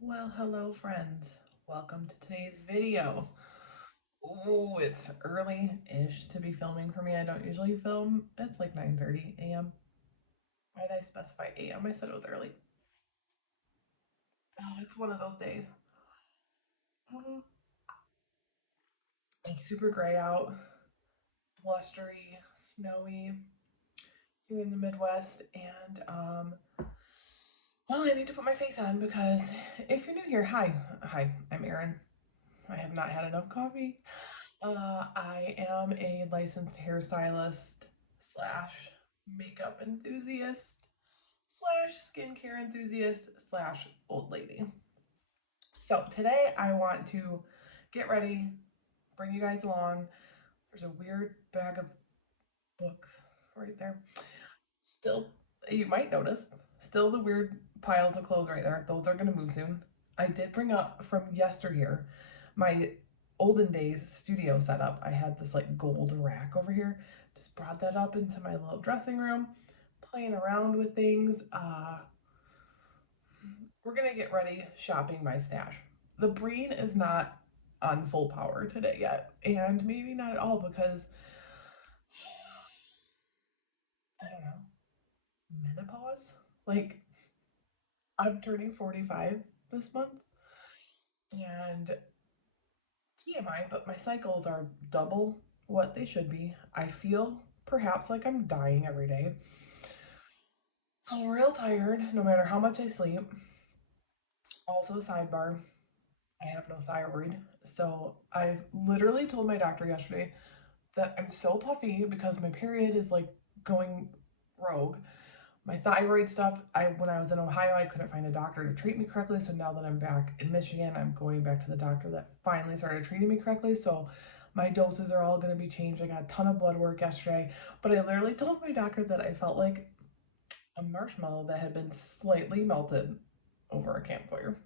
Well, hello friends. Welcome to today's video. Oh, it's early-ish to be filming for me. I don't usually film. It's like 9:30 a.m. Why did I specify a.m.? I said it was early. Oh, it's one of those days. Mhm. It's super gray out, blustery, snowy here in the Midwest, and well, I need to put my face on because if you're new here, hi, I'm Erin. I have not had enough coffee. I am a licensed hairstylist slash makeup enthusiast slash skincare enthusiast slash old lady. So today I want to get ready, bring you guys along. There's a weird bag of books right there. Still, you might notice, still the weird piles of clothes right there. Those are going to move soon. I did bring up from yesteryear my olden days studio setup. I had this like gold rack over here. Just brought that up into my little dressing room, playing around with things. We're going to get ready shopping my stash. The brain is not on full power today yet, and maybe not at all because I don't know, menopause? Like, I'm turning 45 this month, and TMI, but my cycles are double what they should be. I feel perhaps like I'm dying every day. I'm real tired no matter how much I sleep. Also, sidebar, I have no thyroid. So I literally told my doctor yesterday that I'm so puffy because my period is like going rogue. My thyroid stuff, when I was in Ohio, I couldn't find a doctor to treat me correctly. So now that I'm back in Michigan, I'm going back to the doctor that finally started treating me correctly. So my doses are all going to be changed. I got a ton of blood work yesterday, but I literally told my doctor that I felt like a marshmallow that had been slightly melted over a campfire.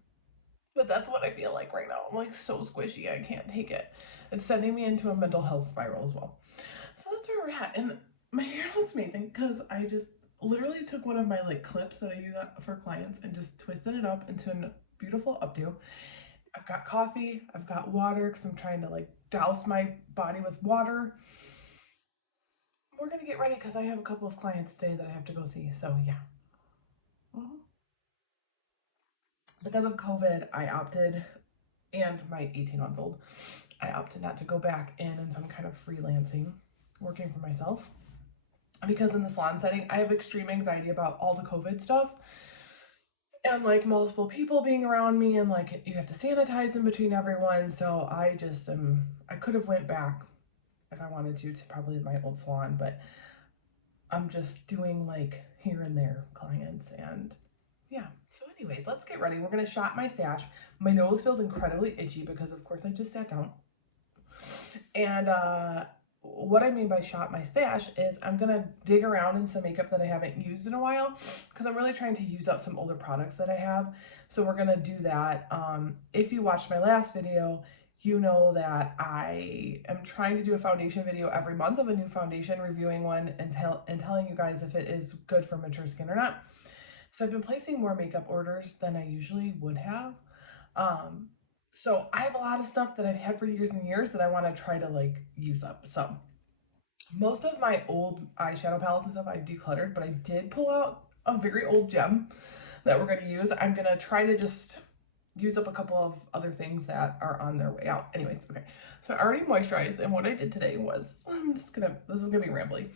But that's what I feel like right now. I'm like so squishy, I can't take it. It's sending me into a mental health spiral as well. So that's where we're at. And my hair looks amazing because I just literally took one of my like clips that I use for clients and just twisted it up into a beautiful updo. I've got coffee, I've got water because I'm trying to like douse my body with water. We're gonna get ready because I have a couple of clients today that I have to go see. So yeah. Mhm. Because of COVID, I opted, and my 18-month-old, I opted not to go back in, and so I'm kind of freelancing, working for myself. Because in the salon setting, I have extreme anxiety about all the COVID stuff and like multiple people being around me, and like you have to sanitize in between everyone. So I just I could have went back if I wanted to probably my old salon, but I'm just doing like here and there clients. And yeah. So anyways, let's get ready. We're gonna shop my stash. My nose feels incredibly itchy because of course I just sat down. And what I mean by shop my stash is I'm gonna dig around in some makeup that I haven't used in a while because I'm really trying to use up some older products that I have. So we're gonna do that. If you watched my last video, you know that I am trying to do a foundation video every month of a new foundation, reviewing one and telling you guys if it is good for mature skin or not. So I've been placing more makeup orders than I usually would have. Um, so I have a lot of stuff that I've had for years and years that I want to try to like use up. So most of my old eyeshadow palettes and stuff I decluttered, but I did pull out a very old gem that we're going to use. I'm going to try to just use up a couple of other things that are on their way out. Anyways, okay. So I already moisturized, and what I did today was, this is gonna be rambly,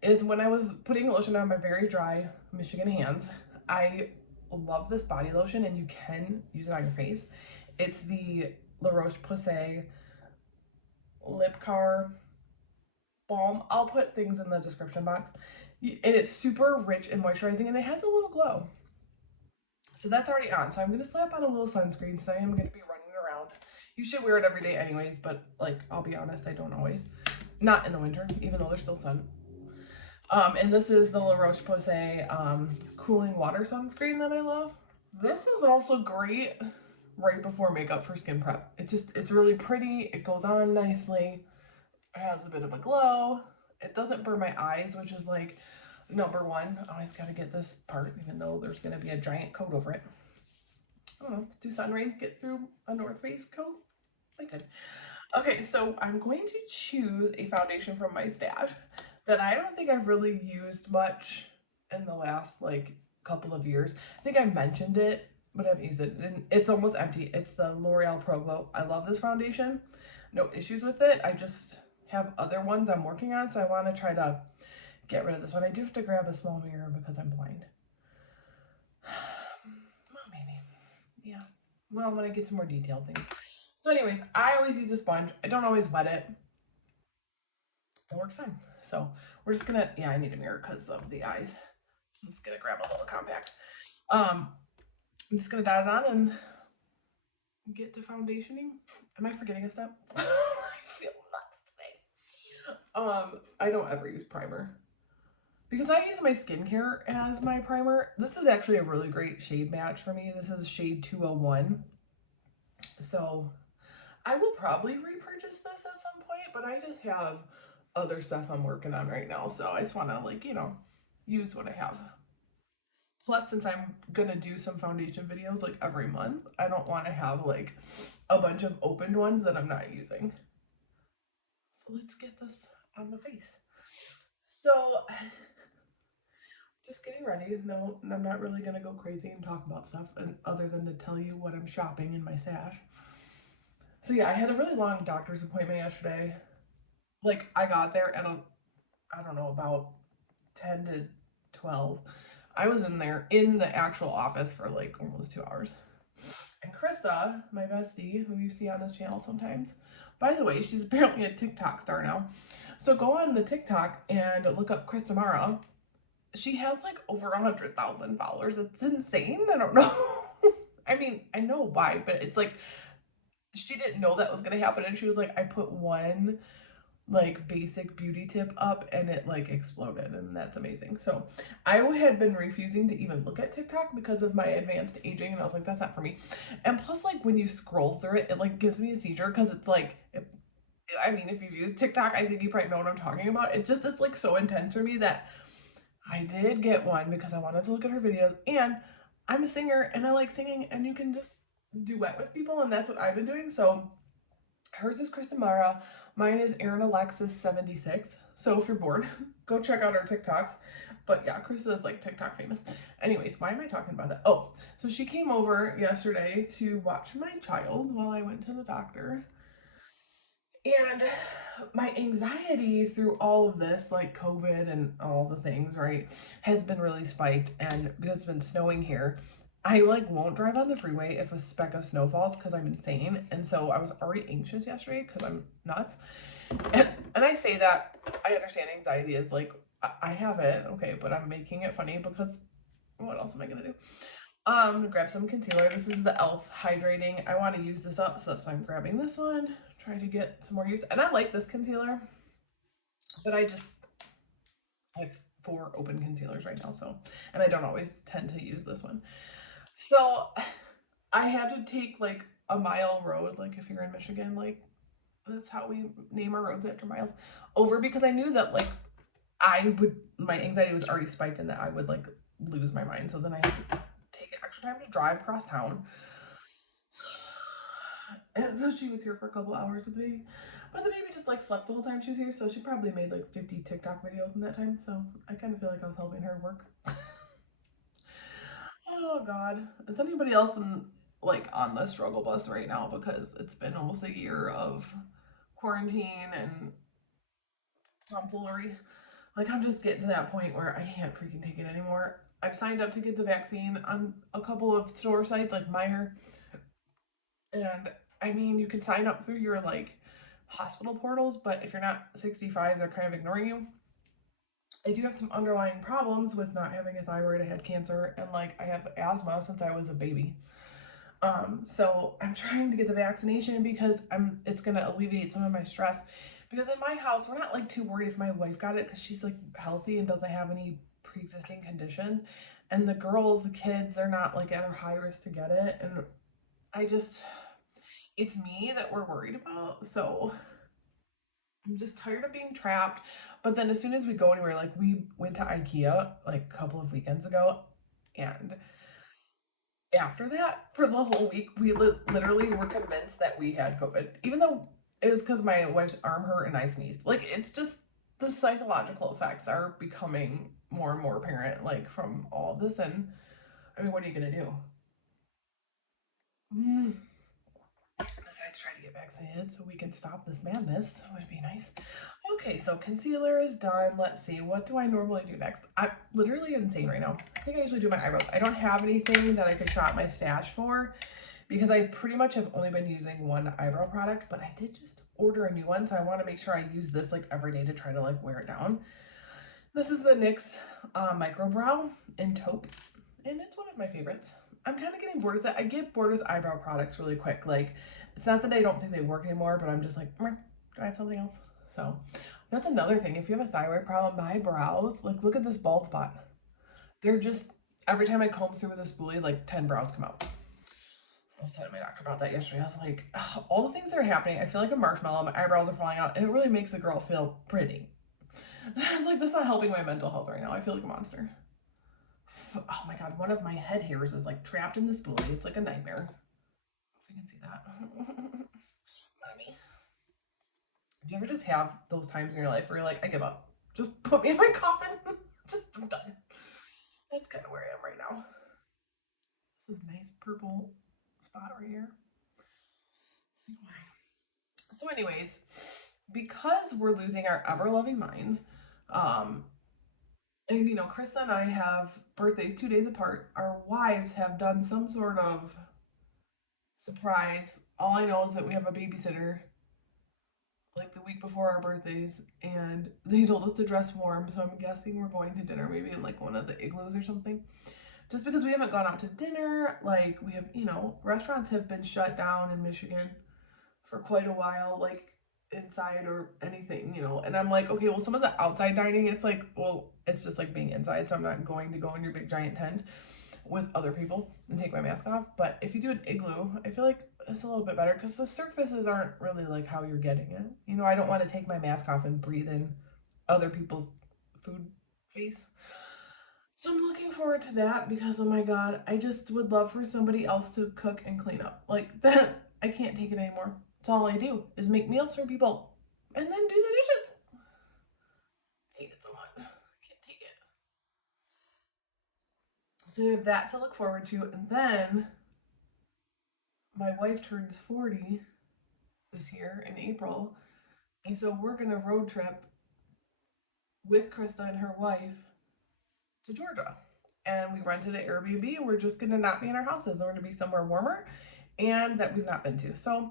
is when I was putting lotion on my very dry Michigan hands, I love this body lotion, and you can use it on your face. It's the La Roche-Posay Lip Car Balm. I'll put things in the description box. And it's super rich and moisturizing, and it has a little glow. So that's already on. So I'm gonna slap on a little sunscreen since I am gonna be running around. You should wear it every day anyways, but like I'll be honest, I don't always. Not in the winter, even though there's still sun. And this is the La Roche-Posay cooling water sunscreen that I love. This is also great right before makeup for skin prep. It's really pretty. It goes on nicely. It has a bit of a glow. It doesn't burn my eyes, which is like number one. I always gotta get this part, even though there's gonna be a giant coat over it. don't know, do sun rays get through a North Face coat? They could. Okay, so I'm going to choose a foundation from my stash that I don't think I've really used much in the last like couple of years. I think I mentioned it, but I haven't used it. And it's almost empty. It's the L'Oreal Pro Glow. I love this foundation. No issues with it. I just have other ones I'm working on, so I want to try to get rid of this one. I do have to grab a small mirror because I'm blind. Well, maybe. Yeah. Well, when I get some more detailed things. So anyways, I always use a sponge. I don't always wet it. It works fine. So we're just gonna, yeah, I need a mirror because of the eyes. So I'm just gonna grab a little compact. I'm just gonna dot it on and get the foundationing. Am I forgetting a step? I feel nuts today. I don't ever use primer because I use my skincare as my primer. This is actually a really great shade match for me. This is shade 201. So I will probably repurchase this at some point, but I just have other stuff I'm working on right now. So I just want to, like, use what I have. Plus, since I'm gonna do some foundation videos like every month, I don't want to have like a bunch of opened ones that I'm not using. So let's get this on the face. So just getting ready. No, I'm not really gonna go crazy and talk about stuff and other than to tell you what I'm shopping in my stash. So yeah, I had a really long doctor's appointment yesterday. Like I got there at I don't know, about 10 to 12. I was in there in the actual office for like almost 2 hours. And Krista, my bestie, who you see on this channel sometimes, by the way, she's apparently a TikTok star now. So go on the TikTok and look up Krista Mara. She has like over 100,000 followers. It's insane. I don't know. I mean, I know why, but it's like she didn't know that was gonna happen, and she was like, I put one like basic beauty tip up and it like exploded, and that's amazing. So I had been refusing to even look at TikTok because of my advanced aging, and I was like, that's not for me. And plus, like when you scroll through it, it like gives me a seizure because it's like I mean, if you've used TikTok, I think you probably know what I'm talking about. It's like so intense for me that I did get one because I wanted to look at her videos, and I'm a singer and I like singing, and you can just duet with people, and that's what I've been doing. So hers is Krista Mara. Mine is Erin Alexis 76. So if you're bored, go check out our TikToks. But yeah, Krista is like TikTok famous. Anyways, why am I talking about that? Oh, so she came over yesterday to watch my child while I went to the doctor. And my anxiety through all of this, like COVID and all the things, right, has been really spiked. And because it's been snowing here, I like won't drive on the freeway if a speck of snow falls because I'm insane. And so I was already anxious yesterday because I'm nuts. And I say that I understand anxiety is like I have it, okay, but I'm making it funny because what else am I gonna do? Grab some concealer. This is the e.l.f. hydrating. I want to use this up, so that's why I'm grabbing this one. Try to get some more use. And I like this concealer, but I have 4 open concealers right now, so, and I don't always tend to use this one. So I had to take like a mile road, like if you're in Michigan, like that's how we name our roads after miles, over because I knew that like my anxiety was already spiked and that I would like lose my mind. So then I had to take extra time to drive across town. And so she was here for a couple hours with the baby. But the baby just like slept the whole time she was here. So she probably made like 50 TikTok videos in that time. So I kind of feel like I was helping her work. Oh God. Is anybody else like on the struggle bus right now? Because it's been almost a year of quarantine and tomfoolery. Like I'm just getting to that point where I can't freaking take it anymore. I've signed up to get the vaccine on a couple of store sites like Meyer. And I mean, you can sign up through your like hospital portals, but if you're not 65, they're kind of ignoring you. I do have some underlying problems with not having a thyroid. I had cancer and like I have asthma since I was a baby. So I'm trying to get the vaccination because it's gonna alleviate some of my stress. Because in my house, we're not like too worried if my wife got it because she's like healthy and doesn't have any pre-existing conditions. And the girls, the kids, they're not like at a high risk to get it. And it's me that we're worried about. So I'm just tired of being trapped. But then as soon as we go anywhere, like we went to IKEA like a couple of weekends ago, and after that, for the whole week, we literally were convinced that we had COVID, even though it was because my wife's arm hurt and I sneezed. Like, it's just the psychological effects are becoming more and more apparent, like, from all of this. And I mean, what are you going to do? Mm. Besides, try to get vaccinated so we can stop this madness. That would be nice. Okay, so concealer is done. Let's see. What do I normally do next? I'm literally insane right now. I think I usually do my eyebrows. I don't have anything that I could shop my stash for because I pretty much have only been using one eyebrow product, but I did just order a new one, so I want to make sure I use this like every day to try to like wear it down. This is the NYX Micro Brow in taupe, and it's one of my favorites. I'm kind of getting bored with it. I get bored with eyebrow products really quick. Like, it's not that I don't think they work anymore, but I'm just like, do I have something else? So that's another thing. If you have a thyroid problem, my brows, like, look at this bald spot. They're just, every time I comb through with a spoolie, like 10 brows come out. I was telling my doctor about that yesterday. I was like, all the things that are happening, I feel like a marshmallow. My eyebrows are falling out. It really makes a girl feel pretty. I was like, that's not helping my mental health right now. I feel like a monster. Oh my god, one of my head hairs is like trapped in the spoolie. It's like a nightmare. If you can see that. Mommy. Do you ever just have those times in your life where you're like, I give up. Just put me in my coffin. Just, I'm done. That's kind of where I am right now. This is nice purple spot right here. So, anyways, because we're losing our ever loving minds, um, and you know, Krista and I have birthdays 2 days apart. Our wives have done some sort of surprise. All I know is that we have a babysitter like the week before our birthdays, and they told us to dress warm. So I'm guessing we're going to dinner, maybe in like one of the igloos or something. Just because we haven't gone out to dinner, like we have, you know, restaurants have been shut down in Michigan for quite a while, like inside or anything, you know. And I'm like, okay, well, some of the outside dining, it's like, well, it's just like being inside, so I'm not going to go in your big giant tent with other people and take my mask off. But if you do an igloo, I feel like it's a little bit better because the surfaces aren't really like how you're getting it. You know, I don't want to take my mask off and breathe in other people's food face. So I'm looking forward to that because oh my god, I just would love for somebody else to cook and clean up. Like that, I can't take it anymore. That's all I do is make meals for people and then do the dishes. I hate it so much. I can't take it. So we have that to look forward to. And then my wife turns 40 this year in April. And so we're going to road trip with Krista and her wife to Georgia. And we rented an Airbnb and we're just going to not be in our houses. We're going to be somewhere warmer and that we've not been to. So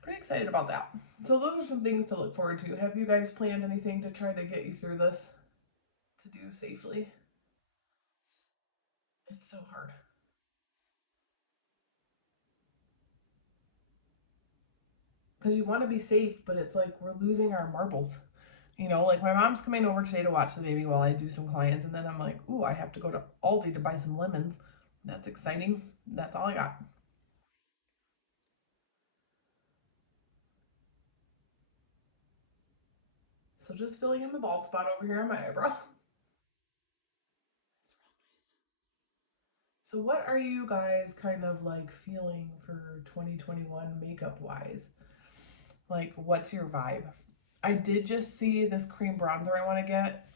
pretty excited about that. So those are some things to look forward to. Have you guys planned anything to try to get you through this to do safely? It's so hard. Because you want to be safe, but it's like we're losing our marbles. You know, like my mom's coming over today to watch the baby while I do some clients, and then I'm like, ooh, I have to go to Aldi to buy some lemons. That's exciting. That's all I got. So just filling in the bald spot over here on my eyebrow. So what are you guys kind of like feeling for 2021 makeup wise? Like, what's your vibe? I did just see this cream bronzer I want to get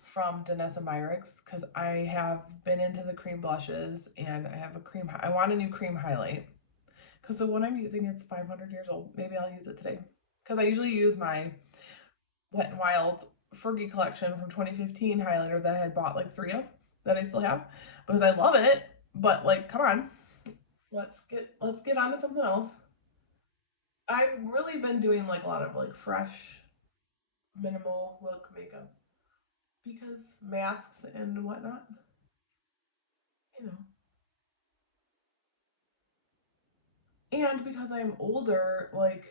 from Danessa Myricks because I have been into the cream blushes and I have a cream. I want a new cream highlight because the one I'm using is 500 years old. Maybe I'll use it today because I usually use my Wet n Wild Fergie collection from 2015 highlighter that I had bought like 3 of that I still have because I love it. But like, come on, let's get on to something else. I've really been doing like a lot of like fresh, minimal look makeup because masks and whatnot, you know. And because I'm older, like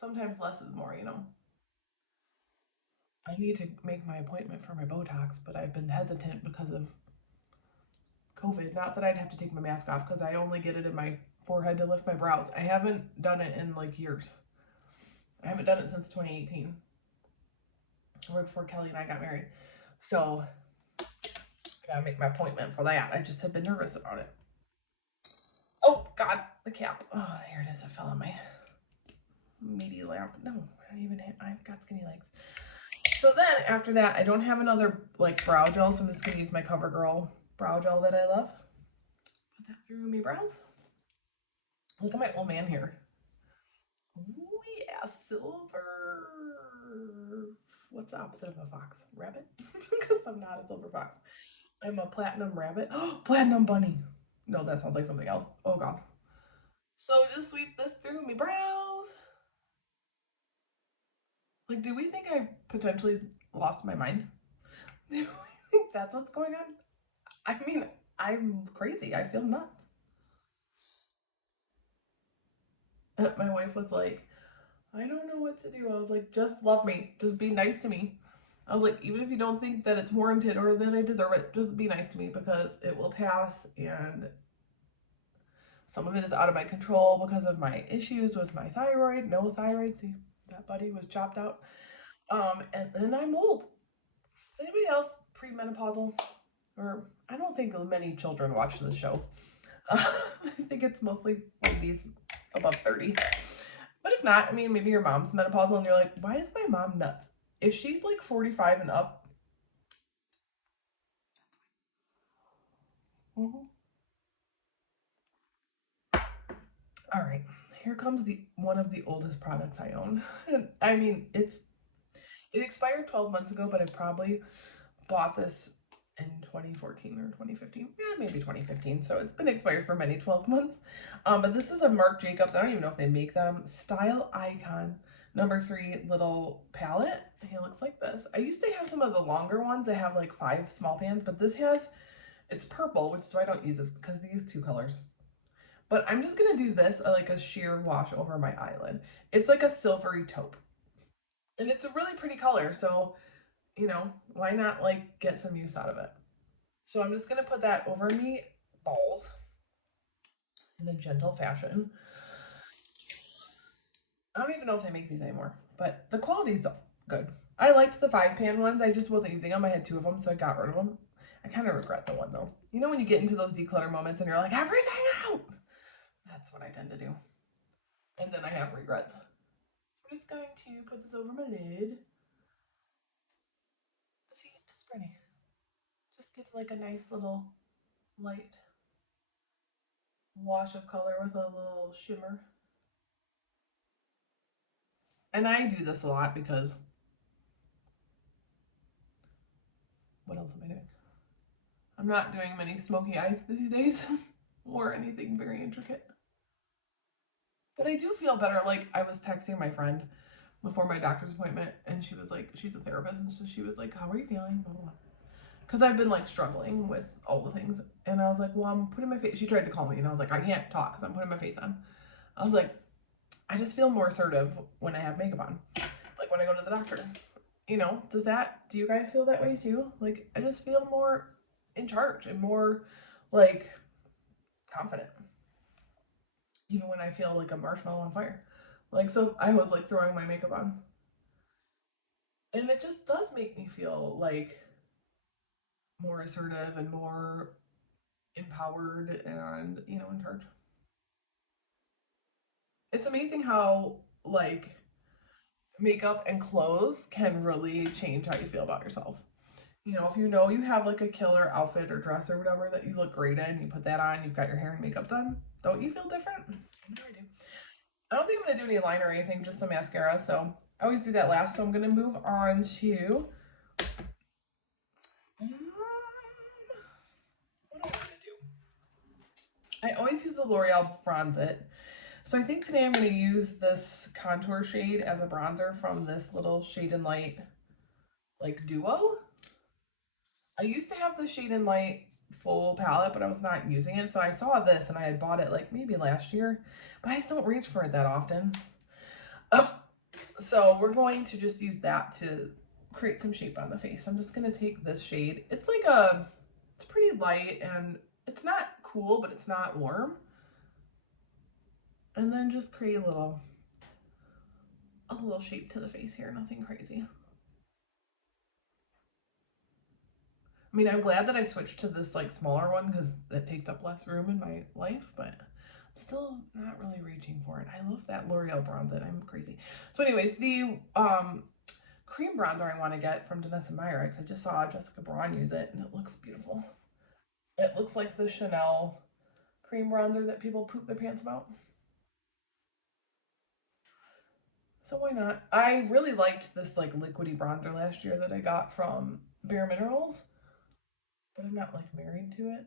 sometimes less is more, you know. I need to make my appointment for my Botox, but I've been hesitant because of COVID. Not that I'd have to take my mask off because I only get it in my forehead to lift my brows. I haven't done it in like years. I haven't done it since 2018, right before Kelly and I got married. So I gotta make my appointment for that. I just have been nervous about it. God, the cap. Oh, here it is. It fell on my meaty lamp. No, I don't even I've got skinny legs. So then after that, I don't have another like brow gel, so I'm just gonna use my CoverGirl brow gel that I love. Put that through my brows. Look at my old man here. Oh yeah, silver. What's the opposite of a fox? Rabbit? Because I'm not a silver fox. I'm a platinum rabbit. Oh, platinum bunny. No, that sounds like something else. Oh god. So just sweep this through my brows. Like, do we think I've potentially lost my mind? Do we think that's what's going on? I mean, I'm crazy. I feel nuts. My wife was like, I don't know what to do. I was like, just love me. Just be nice to me. I was like, even if you don't think that it's warranted or that I deserve it, just be nice to me because it will pass. And some of it is out of my control because of my issues with my thyroid. No thyroid. See, that buddy was chopped out. And then I'm old. Is anybody else premenopausal? Or I don't think many children watch this show. I think it's mostly ladies above 30. But if not, I mean, maybe your mom's menopausal and you're like, why is my mom nuts? If she's like 45 and up, all right, here comes the one of the oldest products I own. I mean, it expired 12 months ago, but I probably bought this in 2014 or 2015. Yeah, maybe 2015. So it's been expired for many 12 months. But this is a Marc Jacobs. I don't even know if they make them. Style Icon #3 little palette. It looks like this. I used to have some of the longer ones that have like 5 small pans, but this has, it's purple, which is why I don't use it because these 2 colors. But I'm just gonna do this like a sheer wash over my eyelid. It's like a silvery taupe. And it's a really pretty color, so you know, why not like get some use out of it? So I'm just gonna put that over me balls in a gentle fashion. I don't even know if they make these anymore, but the quality's good. I liked the 5-pan ones. I just wasn't using them. I had 2 of them, so I got rid of them. I kind of regret the one though. You know when you get into those declutter moments and you're like, everything out? That's what I tend to do. And then I have regrets. So I'm just going to put this over my lid. See, it's pretty. Just gives like a nice little light wash of color with a little shimmer. And I do this a lot because what else am I doing? I'm not doing many smoky eyes these days or anything very intricate. But I do feel better. Like I was texting my friend before my doctor's appointment and she was like, she's a therapist, and so she was like, how are you feeling? Because I've been like struggling with all the things. And I was like, well, I'm putting my face, she tried to call me and I was like, I can't talk because I'm putting my face on. I was like, I just feel more assertive when I have makeup on. Like when I go to the doctor. You know, do you guys feel that way too? Like I just feel more in charge and more like confident. Even when I feel like a marshmallow on fire. Like so I was like throwing my makeup on. And it just does make me feel like more assertive and more empowered and, you know, in charge. It's amazing how like makeup and clothes can really change how you feel about yourself. You know you have like a killer outfit or dress or whatever that you look great in, you put that on, you've got your hair and makeup done, don't you feel different? I know I do. I don't think I'm gonna do any line or anything, just some mascara. So I always do that last. So I'm gonna move on to what am I gonna do? I always use the L'Oreal Bronze It. So I think today I'm gonna use this contour shade as a bronzer from this little Shade and Light like duo. I used to have the Shade and Light full palette, but I was not using it. So I saw this and I had bought it like maybe last year, but I just don't reach for it that often. So we're going to just use that to create some shape on the face. I'm just going to take this shade. It's like it's pretty light and it's not cool, but it's not warm. And then just create a little shape to the face here, nothing crazy. I mean, I'm glad that I switched to this like smaller one because it takes up less room in my life, but Still not really reaching for it. I love that L'Oreal bronzer. I'm crazy. So anyways, the cream bronzer I want to get from Danessa Meyer, I just saw Jessica Braun use it and it looks beautiful. It looks like the Chanel cream bronzer that people poop their pants about. So why not? I really liked this like liquidy bronzer last year that I got from Bare Minerals, but I'm not like married to it.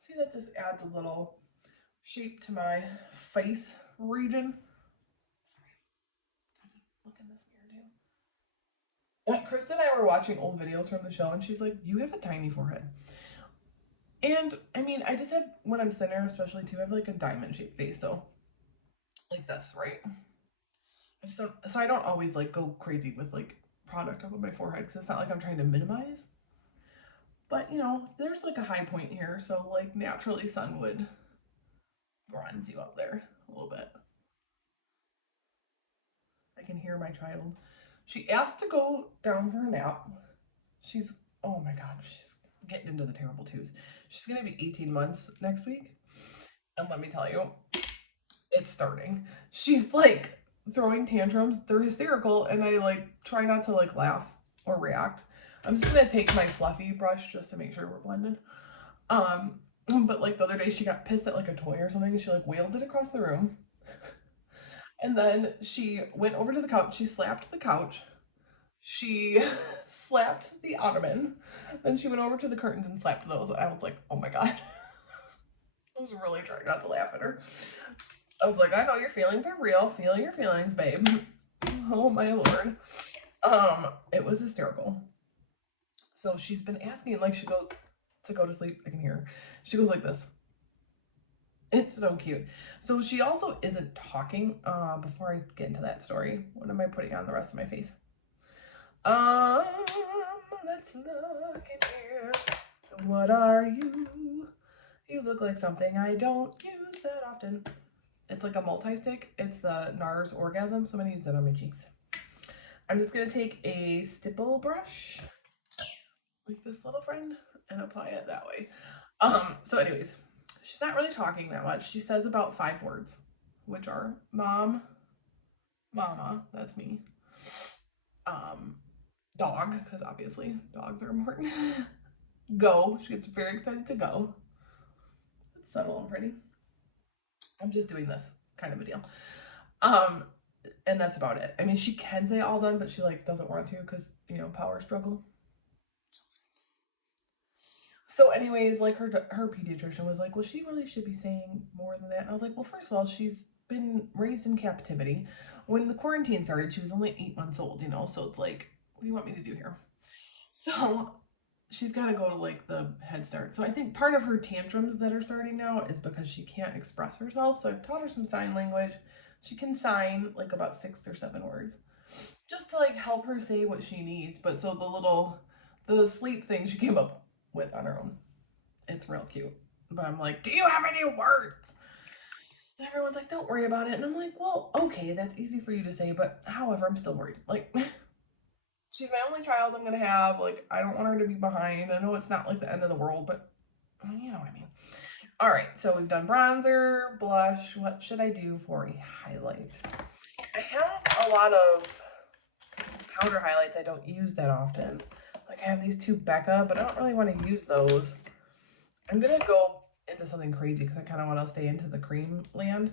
See, that just adds a little shape to my face region. Sorry, gotta look in this mirror too. Krista and I were watching old videos from the show, and she's like, "You have a tiny forehead." And I mean, I just have, when I'm thinner, especially too, I have like a diamond shaped face, so like this, right? I just don't, so I don't always like go crazy with like product up on my forehead because it's not like I'm trying to minimize. But you know, there's like a high point here, so like naturally sun would bronze you up there a little bit. I can hear my child. She asked to go down for a nap. She's, oh my God, she's getting into the terrible twos. She's gonna be 18 months next week. And let me tell you, it's starting. She's like throwing tantrums. They're hysterical, and I like try not to like laugh or react. I'm just gonna take my fluffy brush just to make sure we're blended. But like the other day, she got pissed at like a toy or something, and she like wailed it across the room. And then she went over to the couch. She slapped the couch. She slapped the ottoman. Then she went over to the curtains and slapped those. I was like, oh my God. I was really trying not to laugh at her. I was like, I know your feelings are real. Feel your feelings, babe. Oh my Lord. It was hysterical. So she's been asking, like, she goes to go to sleep. I can hear her. She goes like this. It's so cute. So she also isn't talking. Before I get into that story, what am I putting on the rest of my face? Um, let's look in here. What are you? You look like something I don't use that often. It's like a multi-stick. It's the NARS Orgasm, so I'm gonna use that on my cheeks. I'm just gonna take a stipple brush, like this little friend, and apply it that way. So anyways, she's not really talking that much. She says about 5 words, which are mom, mama, that's me, dog, because obviously dogs are important. Go, she gets very excited to go. It's subtle and pretty. I'm just doing this kind of a deal. Um, and that's about it. I mean, she can say all done, but she like doesn't want to because, you know, power struggle. So anyways, like her pediatrician was like, well, she really should be saying more than that. And I was like, well, first of all, she's been raised in captivity. When the quarantine started, she was only 8 months old, you know, so it's like, what do you want me to do here? So she's got to go to like the Head Start. So I think part of her tantrums that are starting now is because she can't express herself. So I've taught her some sign language. She can sign like about 6 or 7 words just to like help her say what she needs. But so the sleep thing she came up with on her own. It's real cute. But I'm like, do you have any words? And everyone's like, don't worry about it. And I'm like, well, okay, that's easy for you to say, but however, I'm still worried. Like, she's my only child I'm gonna have. Like, I don't want her to be behind. I know it's not like the end of the world, but you know what I mean. All right, so we've done bronzer, blush. What should I do for a highlight? I have a lot of powder highlights I don't use that often. Like I have these 2 Becca, but I don't really want to use those. I'm gonna go into something crazy because I kind of want to stay into the cream land.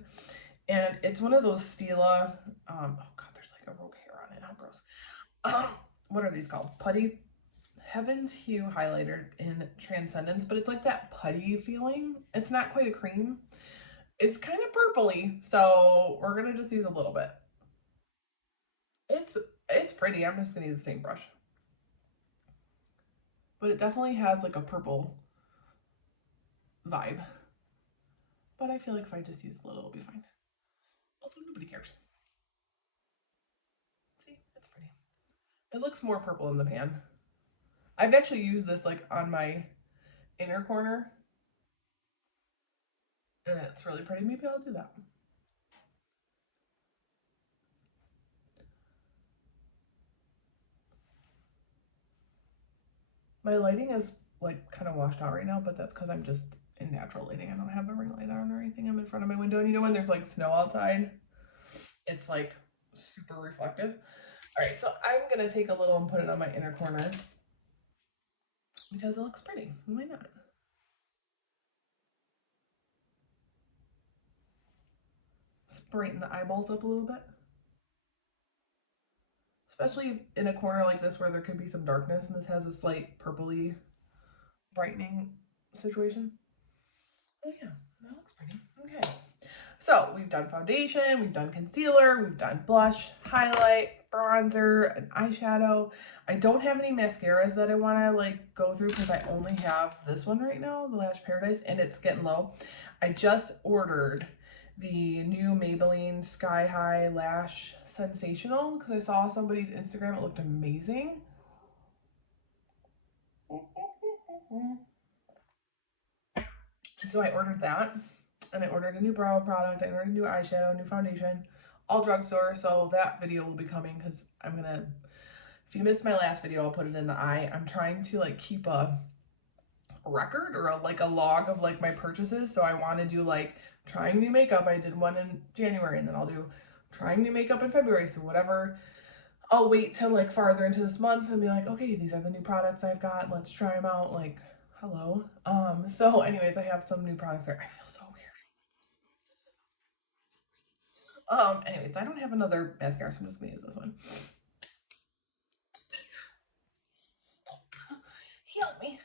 And it's one of those Stila, oh God, there's like a rogue hair on it, how gross. What are these called? Putty Heaven's Hue highlighter in Transcendence, but it's like that putty feeling. It's not quite a cream. It's kind of purpley, so we're gonna just use a little bit. It's pretty. I'm just gonna use the same brush. But it definitely has like a purple vibe. But I feel like if I just use a little, it'll be fine. Also, nobody cares. See, it's pretty. It looks more purple in the pan. I've actually used this like on my inner corner. And it's really pretty. Maybe I'll do that. My lighting is like kind of washed out right now, but that's because I'm just in natural lighting. I don't have a ring light on or anything. I'm in front of my window, and you know when there's like snow outside, it's like super reflective. All right, so I'm gonna take a little and put it on my inner corner because it looks pretty. Why not? Let's brighten the eyeballs up a little bit. Especially in a corner like this where there could be some darkness, and this has a slight purpley brightening situation. Oh yeah, that looks pretty. Okay. So we've done foundation, we've done concealer, we've done blush, highlight, bronzer, an eyeshadow. I don't have any mascaras that I want to like go through because I only have this one right now, the Lash Paradise, and it's getting low. I just ordered the new Maybelline Sky High Lash Sensational because I saw somebody's Instagram. It looked amazing. So I ordered that, and I ordered a new brow product. I ordered a new eyeshadow, new foundation, all drugstore. So that video will be coming because I'm gonna, if you missed my last video, I'll put it in the eye. I'm trying to like keep a record or like a log of like my purchases. So I want to do like trying new makeup. I did one in January, and then I'll do trying new makeup in February. So whatever, I'll wait till like farther into this month and be like, okay, these are the new products I've got. Let's try them out. Like, hello. So anyways, I have some new products there. I feel so weird. Anyways, I don't have another mascara, so I'm just gonna use this one. Help me.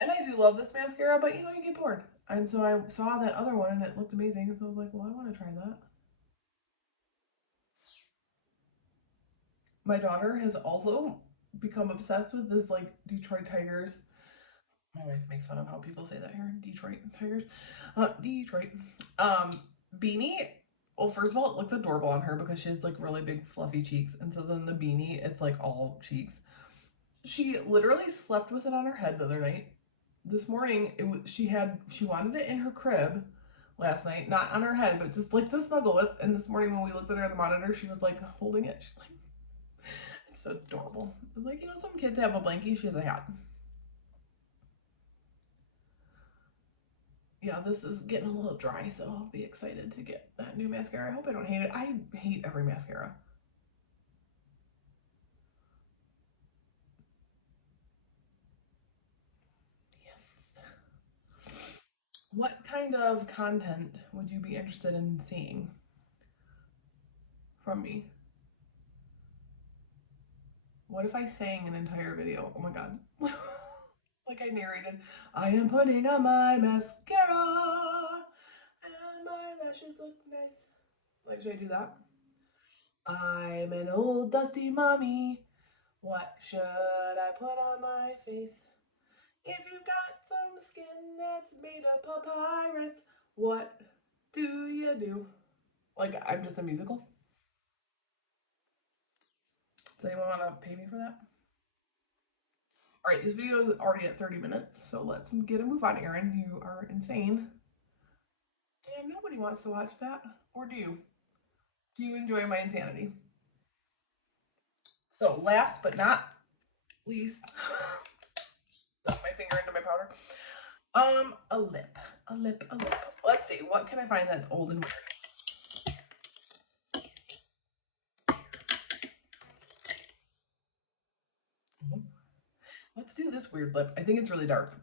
And I do love this mascara, but you know, you get bored. And so I saw that other one and it looked amazing. So I was like, well, I want to try that. My daughter has also become obsessed with this like Detroit Tigers. My wife makes fun of how people say that here. Detroit Tigers. Detroit. Beanie. Well, first of all, it looks adorable on her because she has like really big fluffy cheeks. And so then the beanie, it's like all cheeks. She literally slept with it on her head the other night. This morning, she wanted it in her crib last night, not on her head, but just like to snuggle with. And this morning when we looked at her on the monitor, she was like holding it. She's like, it's so adorable. It's like, you know, some kids have a blankie, she has a hat. Yeah, this is getting a little dry, so I'll be excited to get that new mascara. I hope I don't hate it. I hate every mascara. Yes. What kind of content would you be interested in seeing from me? What if I sang an entire video? Oh my god. Like I narrated, I am putting on my mascara and my lashes look nice. Like, should I do that? I'm an old dusty mommy. What should I put on my face? If you've got some skin that's made of papyrus, what do you do? Like, I'm just a musical. Does anyone want to pay me for that? All right, this video is already at 30 minutes, so let's get a move on, Erin. You are insane. And nobody wants to watch that. Or do you? Do you enjoy my insanity? So last but not least, stuff my finger into my powder. A lip. Let's see, what can I find that's old and weird? Let's do this weird lip. I think it's really dark.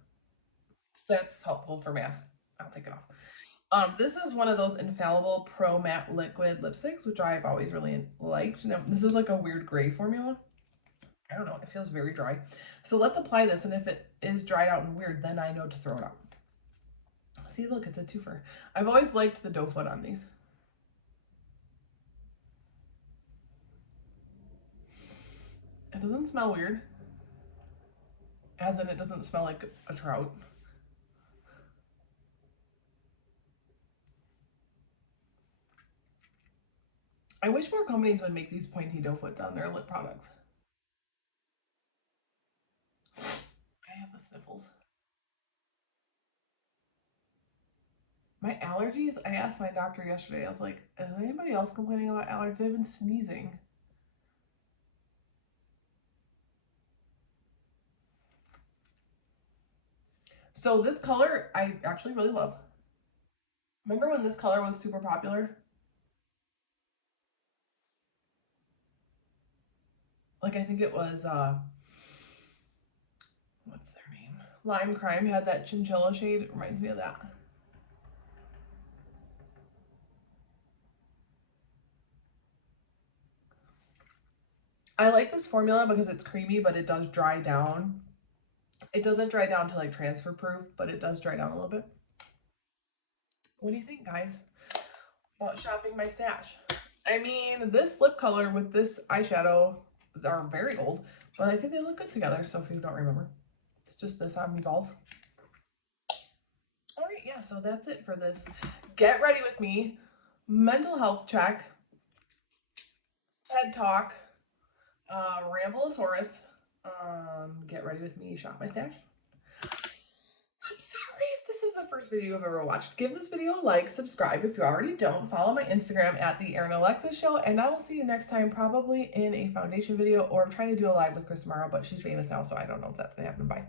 So that's helpful for mask. I'll take it off. This is one of those Infallible Pro Matte Liquid lipsticks, which I've always really liked. Now, this is like a weird gray formula. I don't know, it feels very dry. So let's apply this, and if it is dried out and weird, then I know to throw it out. See, look, it's a twofer. I've always liked the doe foot on these. It doesn't smell weird. As in, it doesn't smell like a trout. I wish more companies would make these pointy doe foots on their lip products. I have the sniffles. My allergies, I asked my doctor yesterday, I was like, is anybody else complaining about allergies? I've been sneezing. So this color I actually really love. Remember when this color was super popular? Like I think it was what's their name? Lime Crime had that chinchilla shade. It reminds me of that. I like this formula because it's creamy, but it does dry down. It doesn't dry down to like transfer proof, but it does dry down a little bit. What do you think, guys, about shopping my stash? I mean, this lip color with this eyeshadow are very old, but I think they look good together. So if you don't remember, it's just this on meatballs. All right, yeah, so that's it for this Get Ready With Me mental health check, TED Talk, Rambleosaurus, Get Ready With Me, Shop My Stash. I'm sorry if this is the first video I've ever watched. Give this video a like, subscribe if you already don't, follow my Instagram at the Erin Alexis Show, and I will see you next time, probably in a foundation video, or I'm trying to do a live with Chris tomorrow, but she's famous now, so I don't know if that's gonna happen. Bye.